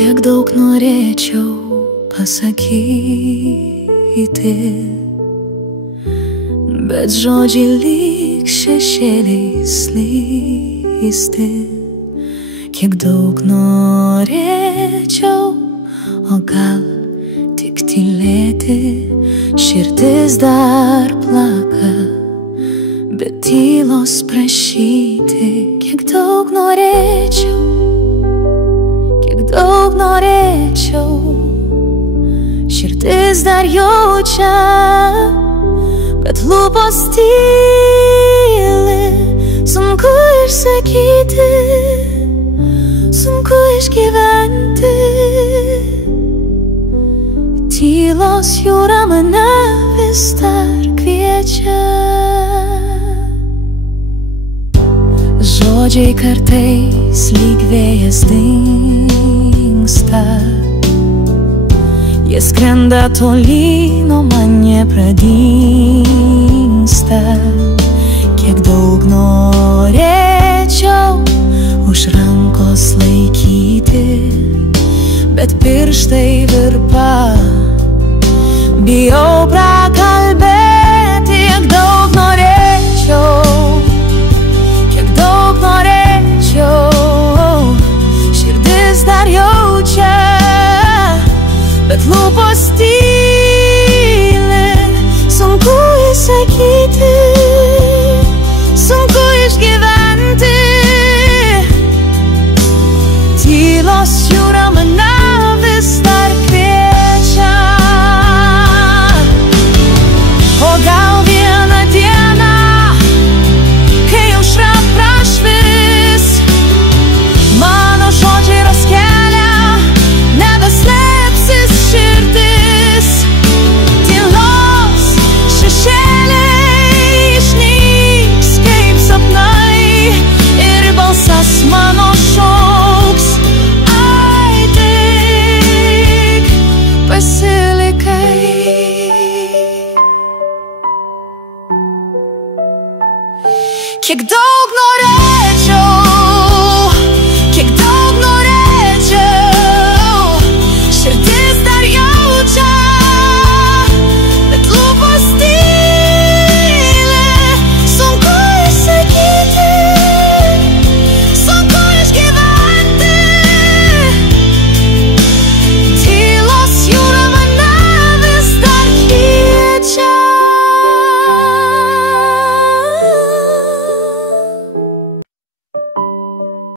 Kiek daug norėčiau pasakyti, bet žodžiai lyg šešėliai slysti. Kiek daug norėčiau, o gal tik tylėti, širdis dar plaka, bet tylos prašyti. Kiek daug norėčiau, daug norėčiau, širdis dar jaučia, bet lūpos tyli. Sunku išsakyti, sunku išgyventi. Tylos jūra mane vis dar kviečia. Žodžiai kartais lyg vėjas dingsta, jie skrenda tolyn, o man nepradingsta. Kiek daug norėčiau už rankos laikyti, bet pirštai virpa, bijau prakalbėti. Kiek daug norėčiau, širdis dar jaučia, bet lūpos tyli. Sunku įsakyti, sunku išgyventi. Tylos jūra mane vis dar kviečia. O gal vieną dieną, kai aušra prašvis, mano žodžiai ras kelią, nebeslėpsis širdis. Tylos šešėliai išnyks kaip sapnai, ir balsas mano šauks: ai, tik pasilikai. Kiek daug